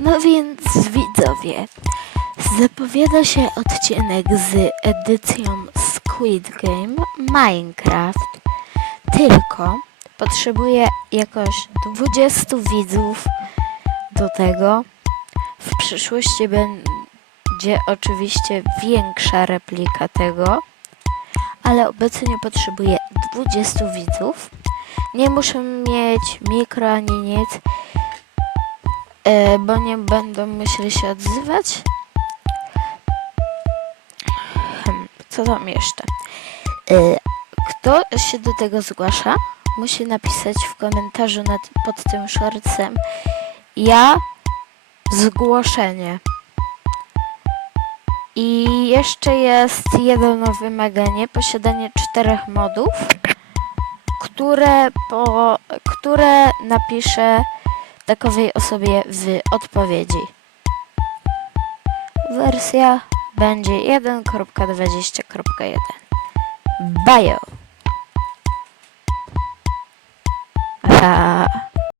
No więc widzowie, zapowiada się odcinek z edycją Squid Game Minecraft. Tylko potrzebuję jakoś 20 widzów do tego. W przyszłości będzie oczywiście większa replika tego, ale obecnie potrzebuję 20 widzów. Nie muszę mieć mikro ani nic, e, bo nie będą musieli się odzywać. Hmm, co tam jeszcze? E, kto się do tego zgłasza, musi napisać w komentarzu nad, pod tym shortsem ja zgłoszenie. I jeszcze jest jedno wymaganie, posiadanie czterech modów, które, po, które napiszę takowej osobie w odpowiedzi. Wersja będzie 1.20.1. Bajo! Aha.